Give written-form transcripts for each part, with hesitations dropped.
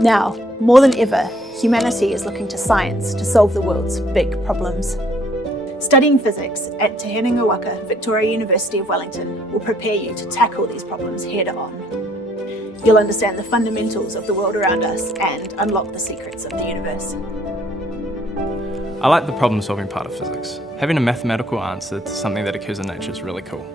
Now, more than ever, humanity is looking to science to solve the world's big problems. Studying physics at Te Herenga Waka, Victoria University of Wellington will prepare you to tackle these problems head-on. You'll understand the fundamentals of the world around us and unlock the secrets of the universe. I like the problem-solving part of physics. Having a mathematical answer to something that occurs in nature is really cool.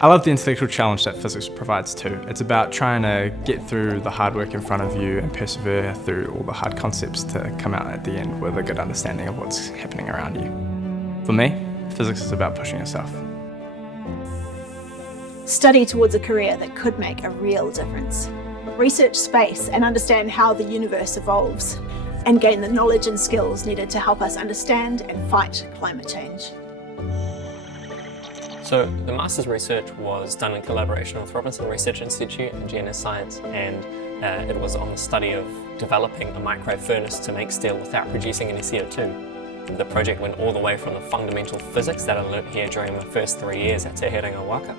I love the intellectual challenge that physics provides too. It's about trying to get through the hard work in front of you and persevere through all the hard concepts to come out at the end with a good understanding of what's happening around you. For me, physics is about pushing yourself. Study towards a career that could make a real difference. Research space and understand how the universe evolves, and gain the knowledge and skills needed to help us understand and fight climate change. So the master's research was done in collaboration with Robinson Research Institute and GNS Science, and it was on the study of developing a micro furnace to make steel without producing any CO2. The project went all the way from the fundamental physics that I learnt here during my first 3 years at Te Herenga Waka,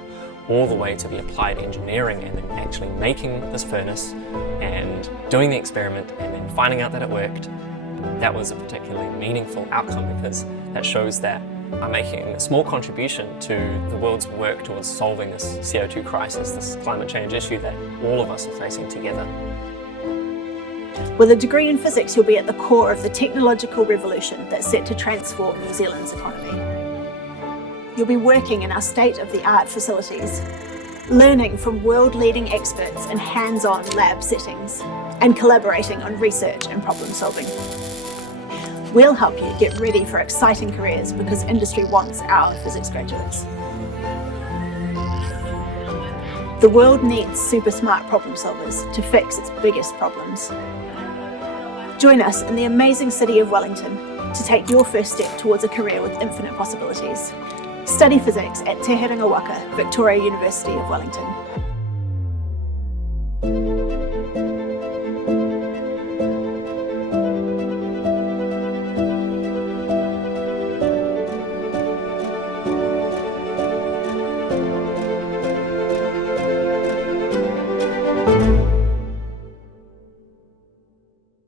all the way to the applied engineering and then actually making this furnace and doing the experiment and then finding out that it worked. That was a particularly meaningful outcome because that shows that I'm making a small contribution to the world's work towards solving this CO2 crisis, this climate change issue that all of us are facing together. With a degree in physics, you'll be at the core of the technological revolution that's set to transform New Zealand's economy. You'll be working in our state-of-the-art facilities, learning from world-leading experts in hands-on lab settings, and collaborating on research and problem-solving. We'll help you get ready for exciting careers because industry wants our physics graduates. The world needs super smart problem solvers to fix its biggest problems. Join us in the amazing city of Wellington to take your first step towards a career with infinite possibilities. Study physics at Te Herenga Waka, Victoria University of Wellington.